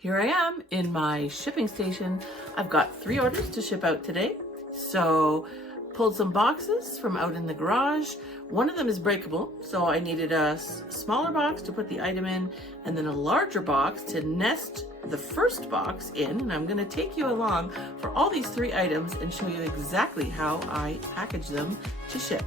Here I am in my shipping station. I've got 3 orders to ship out today. So pulled some boxes from out in the garage. One of them is breakable, so I needed a smaller box to put the item in and then a larger box to nest the first box in. And I'm gonna take you along for all these 3 items and show you exactly how I package them to ship.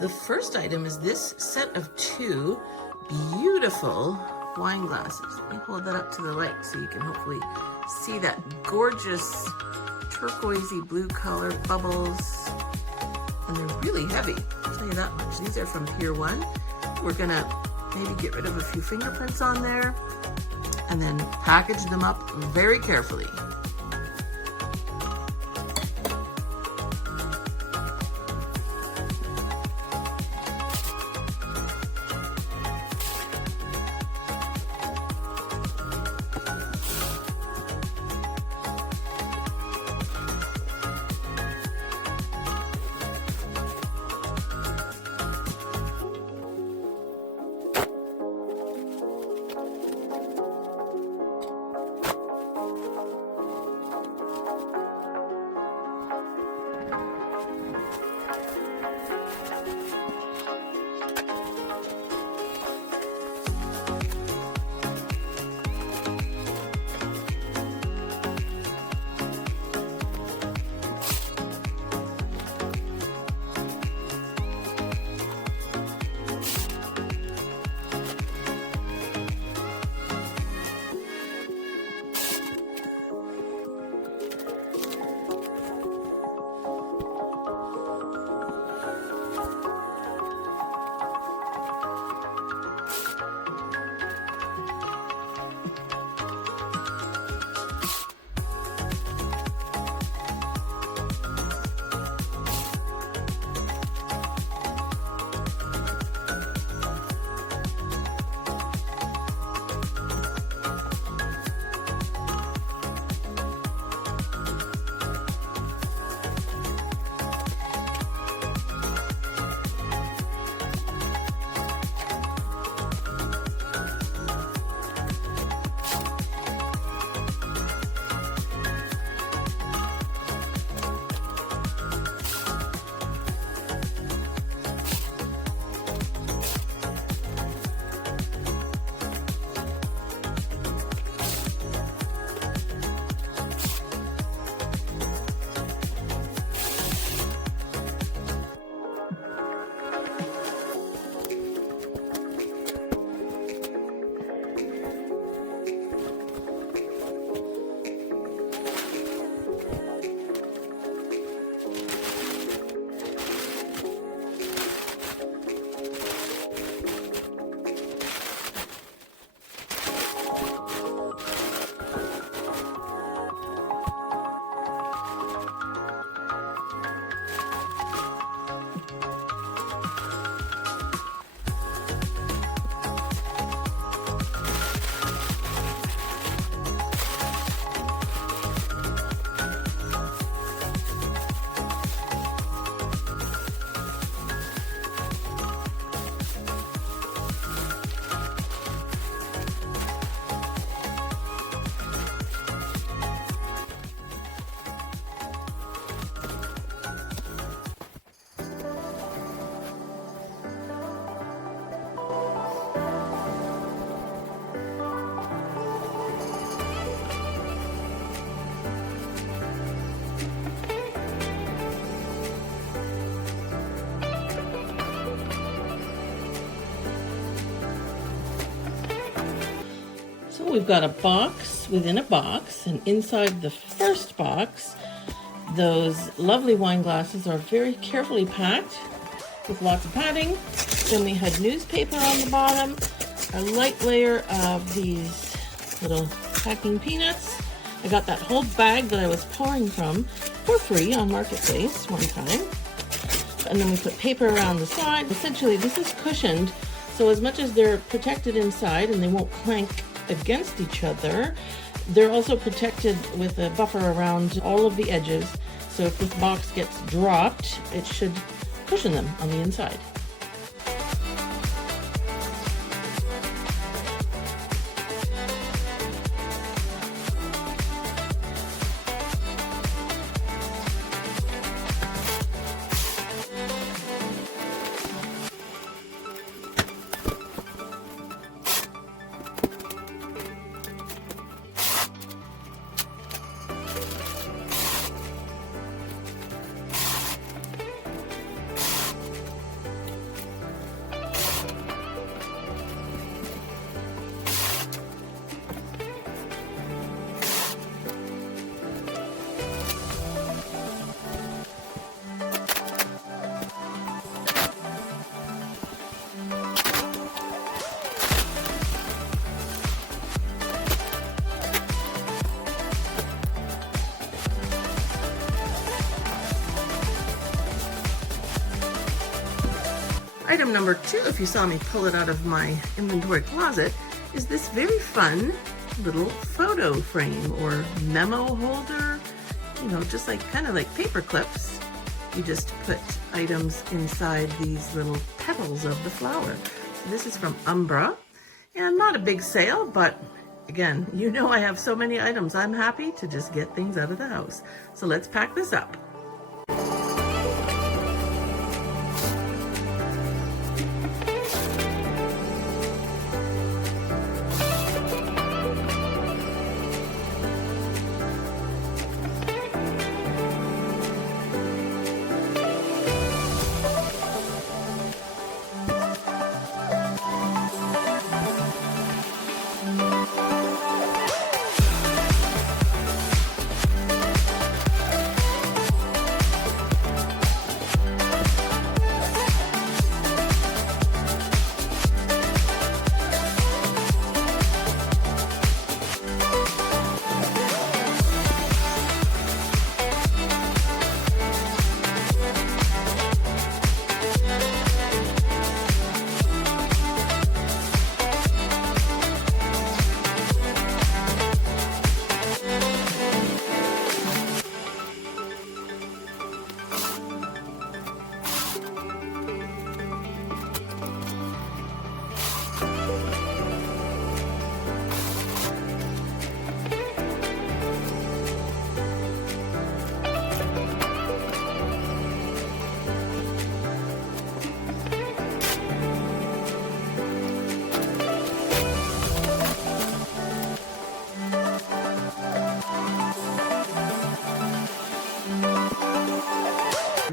The first item is this set of 2 beautiful wine glasses. Let me hold that up to the light so you can hopefully see that gorgeous turquoisey blue color bubbles. And they're really heavy, I'll tell you that much. These are from Pier 1. We're gonna maybe get rid of a few fingerprints on there and then package them up very carefully. So we've got a box within a box, and inside the first box, those lovely wine glasses are very carefully packed with lots of padding. Then we had newspaper on the bottom, a light layer of these little packing peanuts. I got that whole bag that I was pouring from for free on Marketplace one time. and then we put paper around the side. Essentially, this is cushioned, so as much as they're protected inside and they won't clank against each other, they're also protected with a buffer around all of the edges. So if this box gets dropped, it should cushion them on the inside. Item number 2, if you saw me pull it out of my inventory closet, is this very fun little photo frame or memo holder. You know, just like kind of like paper clips. You just put items inside these little petals of the flower. So this is from Umbra, and not a big sale, but again, you know I have so many items. I'm happy to just get things out of the house. So let's pack this up.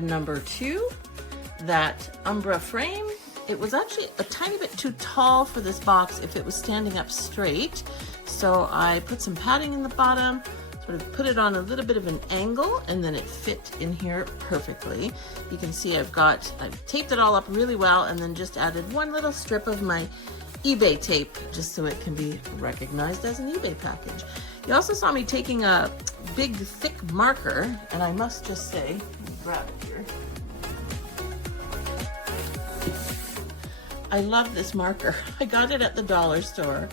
Number 2, that Umbra frame. It was actually a tiny bit too tall for this box if it was standing up straight. So I put some padding in the bottom, sort of put it on a little bit of an angle, and then it fit in here perfectly. You can see I've taped it all up really well, and then just added one little strip of my eBay tape just so it can be recognized as an eBay package. You also saw me taking a big thick marker, and I must just say, let me grab it here. I love this marker. I got it at the dollar store,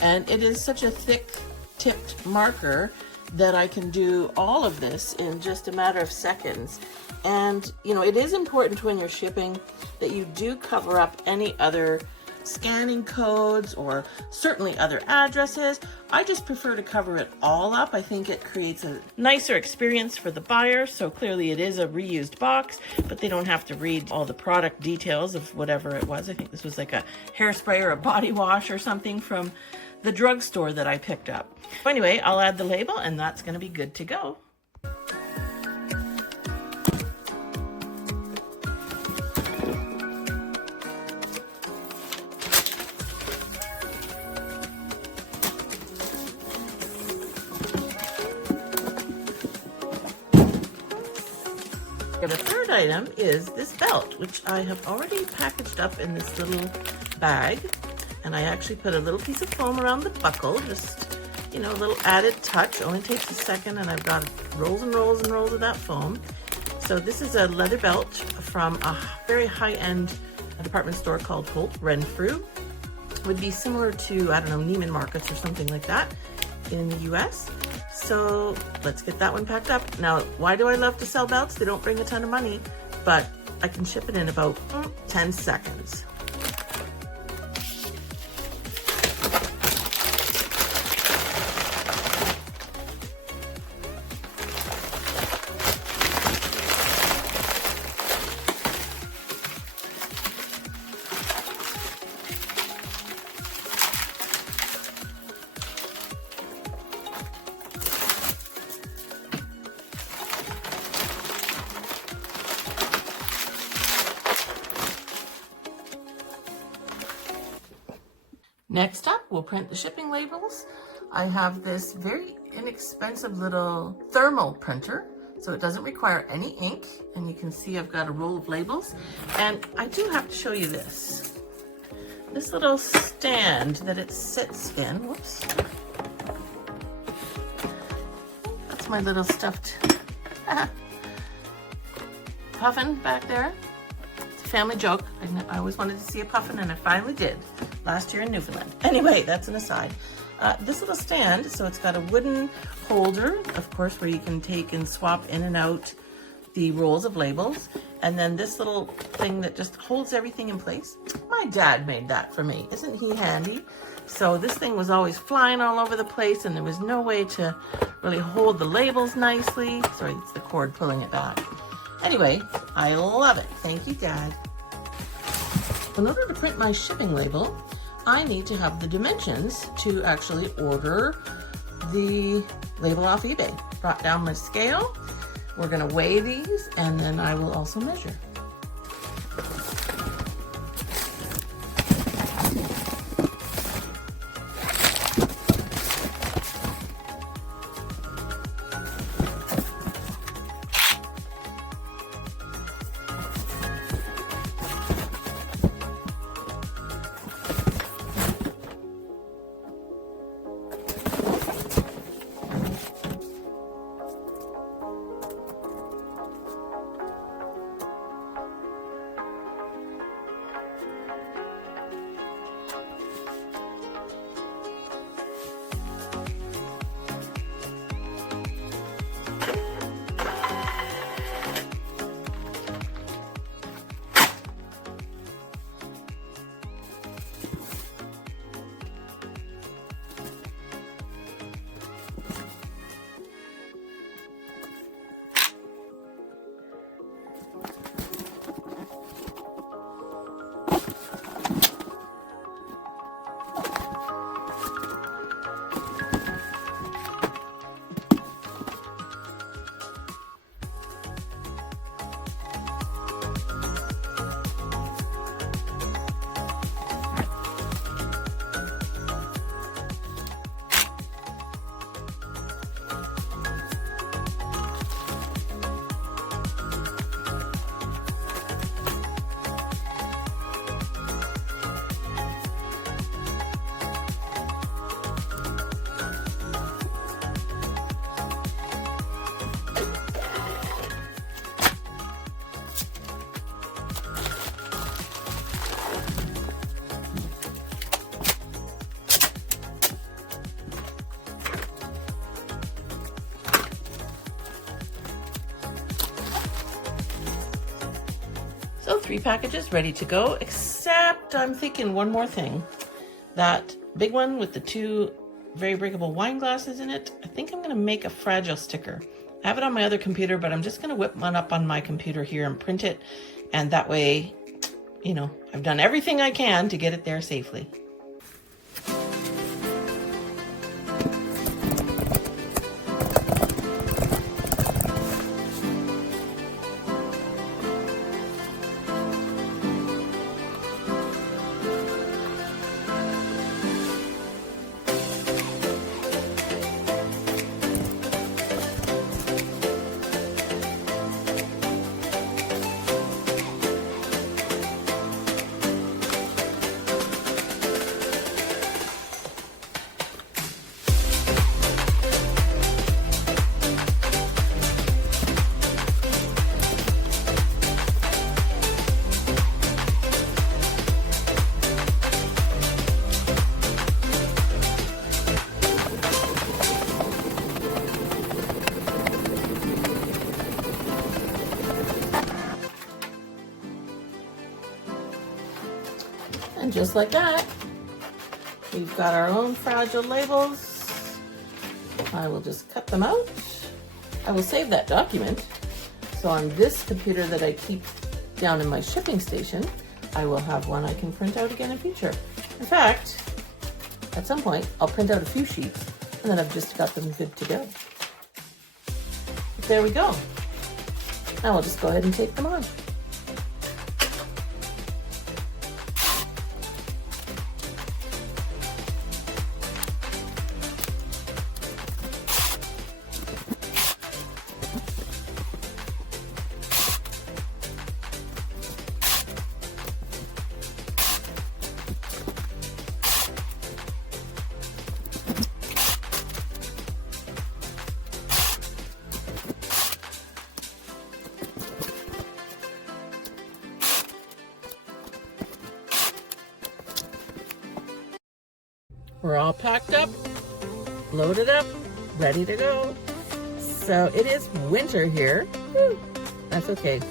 and it is such a thick tipped marker that I can do all of this in just a matter of seconds. And you know, it is important when you're shipping that you do cover up any other scanning codes or certainly other addresses. I just prefer to cover it all up. I think it creates a nicer experience for the buyer. So clearly it is a reused box, but they don't have to read all the product details of whatever it was. I think this was like a hairspray or a body wash or something from the drugstore that I picked up. Anyway, I'll add the label, and that's going to be good to go. The third item is this belt, which I have already packaged up in this little bag. And I actually put a little piece of foam around the buckle, just, you know, a little added touch. Only takes a second, and I've got rolls and rolls and rolls of that foam. So this is a leather belt from a very high-end department store called Holt Renfrew. Would be similar to, I don't know, Neiman Marcus or something like that in the US. So let's get that one packed up. Now, why do I love to sell belts? They don't bring a ton of money, but I can ship it in about 10 seconds. Next up, we'll print the shipping labels. I have this very inexpensive little thermal printer, so it doesn't require any ink. And you can see I've got a roll of labels. And I do have to show you this. This little stand that it sits in. Whoops. That's my little stuffed puffin back there. It's a family joke. I always wanted to see a puffin, and I finally did last year in Newfoundland. Anyway, that's an aside. This little stand, so it's got a wooden holder, of course, where you can take and swap in and out the rolls of labels. And then this little thing that just holds everything in place. My dad made that for me. Isn't he handy? So this thing was always flying all over the place, and there was no way to really hold the labels nicely. Sorry, it's the cord pulling it back. Anyway, I love it. Thank you, Dad. In order to print my shipping label, I need to have the dimensions to actually order the label off eBay. Brought down my scale. We're gonna weigh these, and then I will also measure. So 3 packages ready to go, except I'm thinking one more thing. That big one with the 2 very breakable wine glasses in it, I think I'm gonna make a fragile sticker. I have it on my other computer, but I'm just gonna whip one up on my computer here and print it. And that way, you know, I've done everything I can to get it there safely. And just like that, we've got our own fragile labels. I will just cut them out. I will save that document. So on this computer that I keep down in my shipping station, I will have one I can print out again in future. In fact, at some point, I'll print out a few sheets and then I've just got them good to go. But there we go. Now I'll just go ahead and take them on. We're all packed up, loaded up, ready to go. So it is winter here. Woo. That's okay.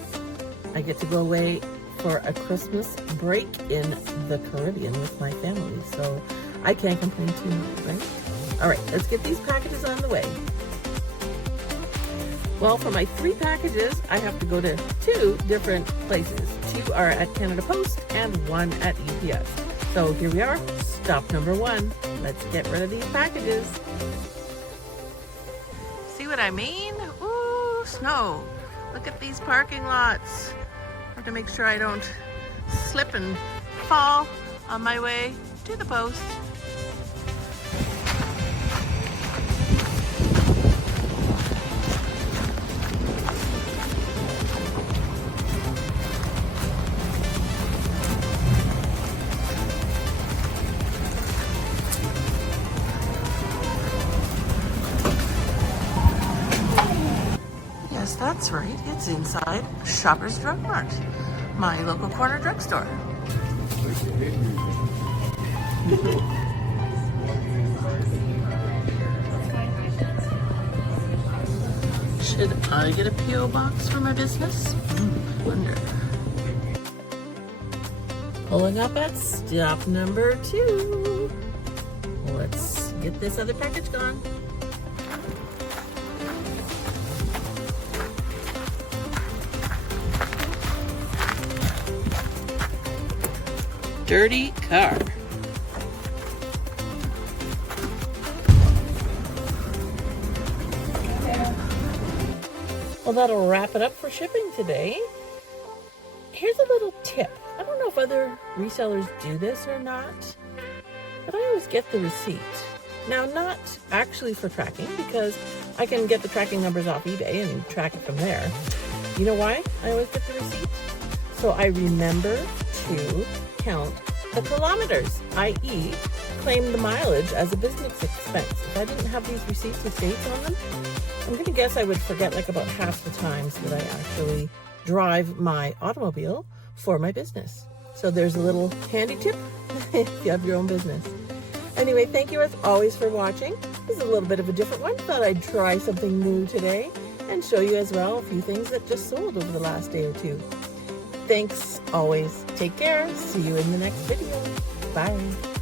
I get to go away for a Christmas break in the Caribbean with my family, so I can't complain too much, right? All right, let's get these packages on the way. Well, for my 3 packages, I have to go to 2 different places. 2 are at Canada Post and 1 at UPS. So here we are, stop number 1. Let's get rid of these packages. See what I mean? Ooh, snow. Look at these parking lots. I have to make sure I don't slip and fall on my way to the post. Yes, that's right. It's inside Shoppers Drug Mart, my local corner drugstore. Should I get a P.O. box for my business? Wonder. Pulling up at stop number 2. Let's get this other package gone. Dirty car. Well, that'll wrap it up for shipping today. Here's a little tip. I don't know if other resellers do this or not, but I always get the receipt. Now, not actually for tracking, because I can get the tracking numbers off eBay and track it from there. You know why I always get the receipt? So I remember to count the kilometers, i.e. claim the mileage as a business expense. If I didn't have these receipts with dates on them, I'm going to guess I would forget like about half the times that I actually drive my automobile for my business. So there's a little handy tip if you have your own business. Anyway, thank you as always for watching. This is a little bit of a different one. Thought I'd try something new today and show you as well a few things that just sold over the last day or two. Thanks always. Take care. See you in the next video. Bye.